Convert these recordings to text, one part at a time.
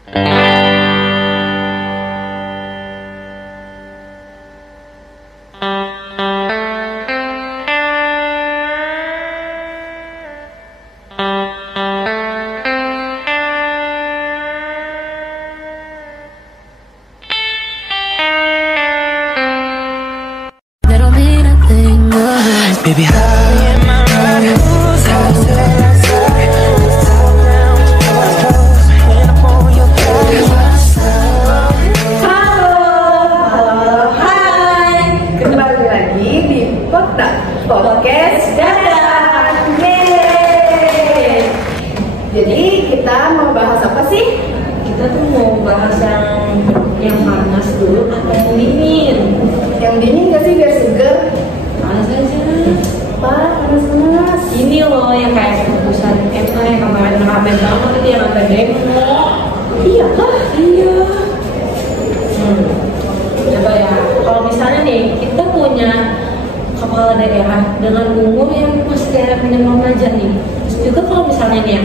Baby, high in my ride. Halo, hai. Kembali lagi di podcast Dadah. Yeay. Jadi kita mau bahas apa sih? Kita tuh mau bahas yang panas dulu atau yang dingin? Yang dingin gak sih biar seger? Panas aja. Panas. Ini loh yang kayak keputusan MA yang kemarin rame banget itu yang ada demo. Iya kah? Iya. Coba ya, kalau misalnya nih kita punya kepala daerah dengan umur yang masih kayak minimum aja nih. Terus juga kalau misalnya nih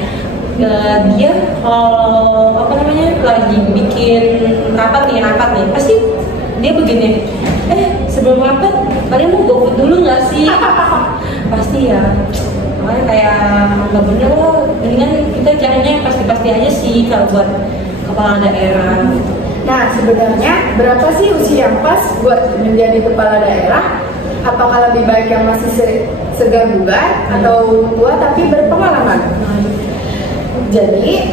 dia kalau apa namanya lagi bikin rapat nih pasti dia begini, sebelum rapat kalian mau GoFood dulu nggak sih? Pasti ya, makanya kayak nggak bener loh, mendingan kita caranya yang pasti-pasti aja sih kalau buat kepala daerah. Nah, sebenarnya berapa sih usia yang pas buat menjadi kepala daerah? Apakah lebih baik yang masih segar bugar atau tua tapi berpengalaman? Jadi,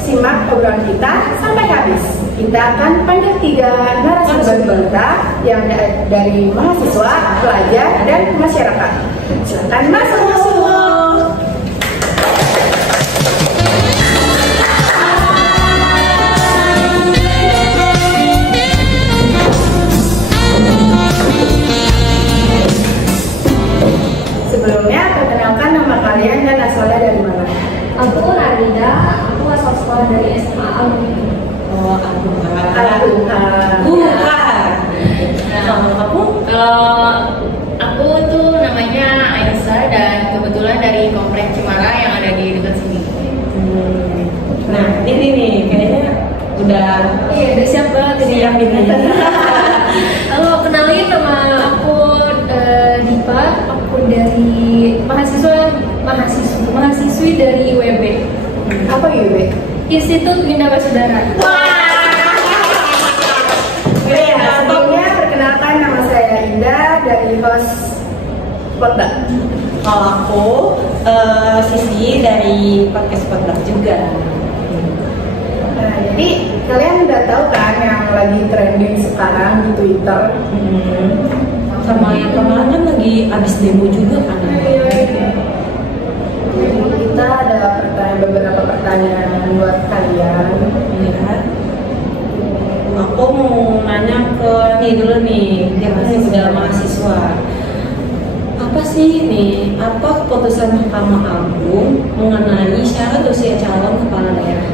simak obrolan kita sampai habis. Kita akan panggil 3 narasumber kita yang dari mahasiswa, pelajar, dan masyarakat. Silakan masuk. Sebelumnya, perkenalkan nama kalian dan asalnya dari mana? Aku Narida, aku asal sekolah dari SMA Alumni. Oh, aku Kalau kamu? Aku tuh namanya Aisyah dan kebetulan dari Komplek Cemara yang ada di dekat sini. Nah, ini nih kayaknya udah Siap banget ini. siap ini. Halo, kenalin nama aku Dipa. Aku dari mahasiswi dari IWB. Apa IWB? Institut Bina Basudara. Sebelumnya perkenalkan nama saya Indah dari host Potdak. Kalau aku Sisi dari podcast Potdak juga. Nah, jadi kalian udah tahu kan yang lagi trending sekarang di Twitter? Sama yang kemarin kan lagi abis demo juga kan. Jadi kita ada beberapa pertanyaan buat kalian. Ya. Aku mau nanya ke nih dulu nih, dia masih udah mahasiswa. Apa sih nih, apa keputusan Mahkamah Agung mengenai syarat usia calon kepala daerah?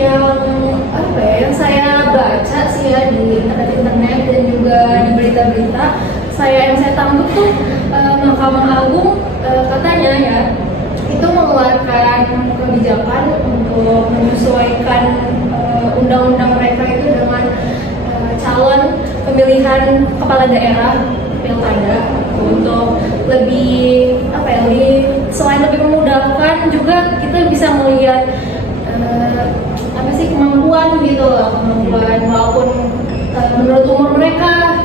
Yang saya baca sih ya di internet dan juga di berita-berita, yang saya tangkap tuh Mahkamah Agung katanya ya itu mengeluarkan kebijakan untuk menyesuaikan undang-undang mereka itu dengan calon pemilihan kepala daerah pilkada untuk lebih selain lebih memudahkan juga kita bisa melihat kemampuan gitu loh, kemampuan walaupun menurut umur mereka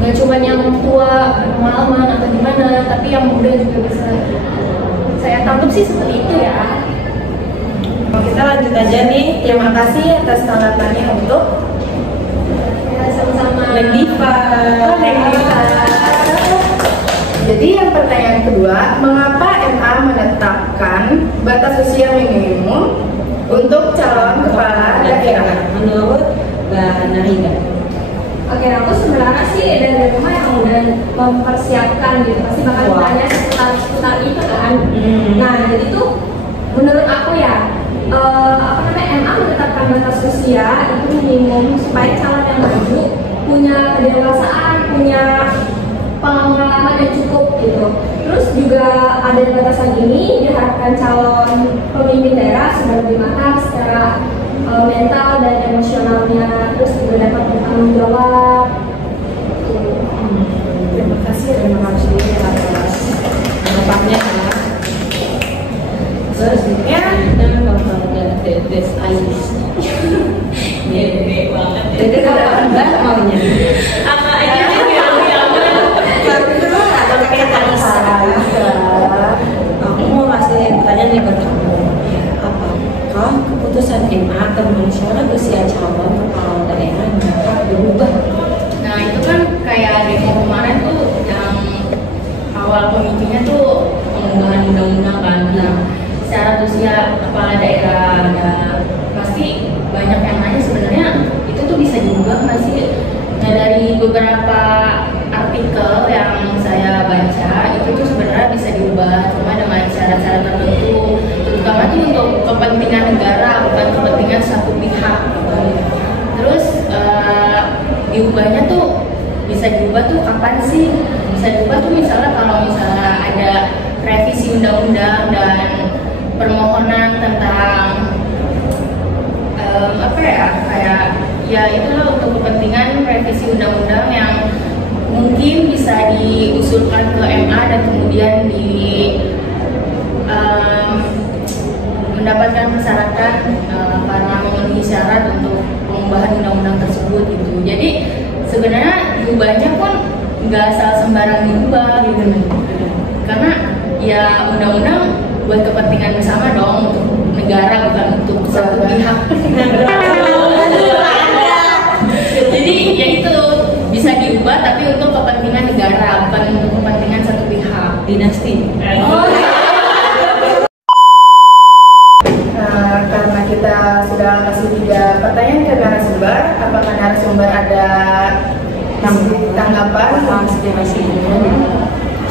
nggak cuma yang tua pengalaman atau gimana, tapi yang muda juga bisa. Saya tangkap sih seperti itu ya. Kita lanjut aja nih. Terima kasih atas tanggapannya untuk Sama-sama. Mendipa. Jadi yang pertanyaan kedua, mengapa MA menetapkan batas usia minimum untuk calon kepala daerah? Menurut Mbak Narida. Oke, aku sebenarnya sih dari rumah yang udah mempersiapkan gitu, pasti bakal ditanya seputar itu kan. Nah, jadi tuh menurut aku ya, MA menetapkan batas usia itu minimum supaya calon yang maju punya kedewasaan, punya pengalaman yang cukup gitu. Terus juga ada batasan ini diharapkan calon pemimpin daerah sudah lebih matang secara mental dan emosionalnya, terus juga dapat bertanggung jawab. Terima kasih atas pendapatnya. Selanjutnya Bapak Dedes Ais. Gede banget. Jadi kalau Anda maunya apa aja sih yang atau kayak Talisa. Aku mau kasih pertanyaan nih buat kamu. Apakah keputusan MA tentang syarat usia calon kepala daerah dapat berubah? Nah itu kan kayak demo kemarin tuh yang awal pemicunya tuh pengubahan undang-undang kan. Nah syarat usia kepala daerah pasti banyak yang nanya sebenarnya itu tuh bisa diubah nggak sih? Nah dari beberapa artikel yang saya baca itu tuh sebenarnya bisa diubah, cuma dengan syarat-syarat tertentu, terutama tuh untuk kepentingan negara bukan kepentingan satu pihak. Terus diubahnya tuh bisa diubah tuh kapan sih? Bisa diubah tuh misalnya kalau misalnya ada revisi undang-undang dan permohonan tentang apa ya, kayak ya itulah untuk kepentingan revisi undang-undang yang mungkin bisa diusulkan ke MA dan kemudian mendapatkan persyaratan karena memenuhi syarat untuk pengubahan undang-undang tersebut gitu. Jadi sebenarnya diubahnya pun nggak asal sembarang diubah gitu, karena ya undang-undang buat kepentingan bersama dong, untuk negara bukan untuk satu pihak. Jadi ya itu bisa diubah tapi untuk kepentingan negara bukan untuk kepentingan satu pihak. Dinasti. Karena kita sudah kasih 3 pertanyaan ke narasumber, apakah narasumber ada tanggapan? Aspirasi.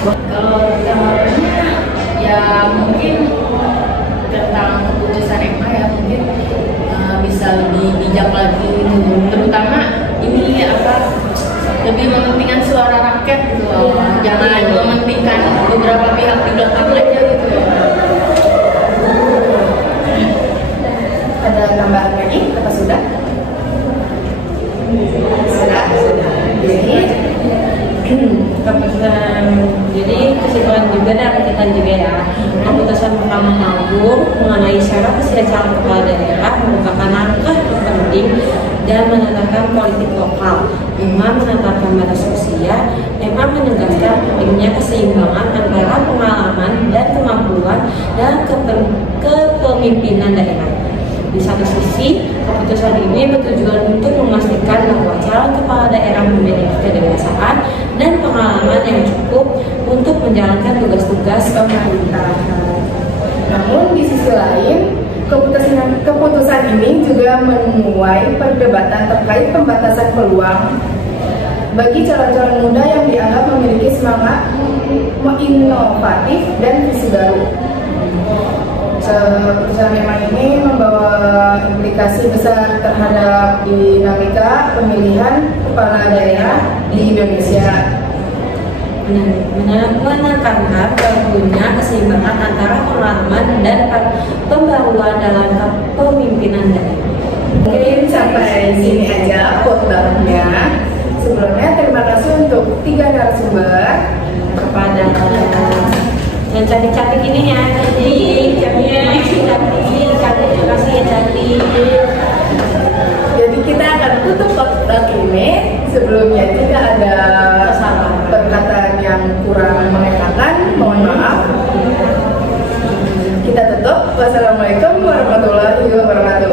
Kalau tanggapannya ya mungkin tentang keputusan MA ya mungkin bisa lebih bijak lagi gitu. Terutama ini lebih mementingkan suara rakyat gitu loh. Jangan mementingkan beberapa pihak di belakang aja gitu loh. Ada tambahan lagi? Apa sudah? Sudah. Jadi kesimpulan juga dan catatan juga ya, keputusan Mahkamah Agung mengenai syarat usia calon kepala daerah merupakan langkah penting dan menetapkan politik lokal. MA menetapkan batas usia. MA menegaskan pentingnya keseimbangan antara pengalaman dan kemampuan dalam kepemimpinan daerah. Di satu sisi, keputusan ini bertujuan untuk memastikan bahwa calon kepala daerah memiliki kedewasaan dan pengalaman yang cukup untuk menjalankan tugas-tugas pemerintahan. Namun di sisi lain, keputusan ini juga menuai perdebatan terkait pembatasan peluang bagi calon-calon muda yang dianggap memiliki semangat inovatif dan visi baru. Keputusan memang ini membawa implikasi besar terhadap dinamika pemilihan kepala daerah di Indonesia. Menekankan perlunya keseimbangan antara pengalaman dan pembaruan dalam kepemimpinan daerah. Mungkin sampai sini aja khotbahnya. Sebelumnya terima kasih untuk 3 narasumber, kepada yang cantik-cantik ini ya, terima kasih ya cantik. Jadi kita akan tutup khotbah ini. Sebelumnya jika ada perkataan yang kurang mengenakan, mohon maaf. Kita tutup. Wassalamualaikum warahmatullahi wabarakatuh.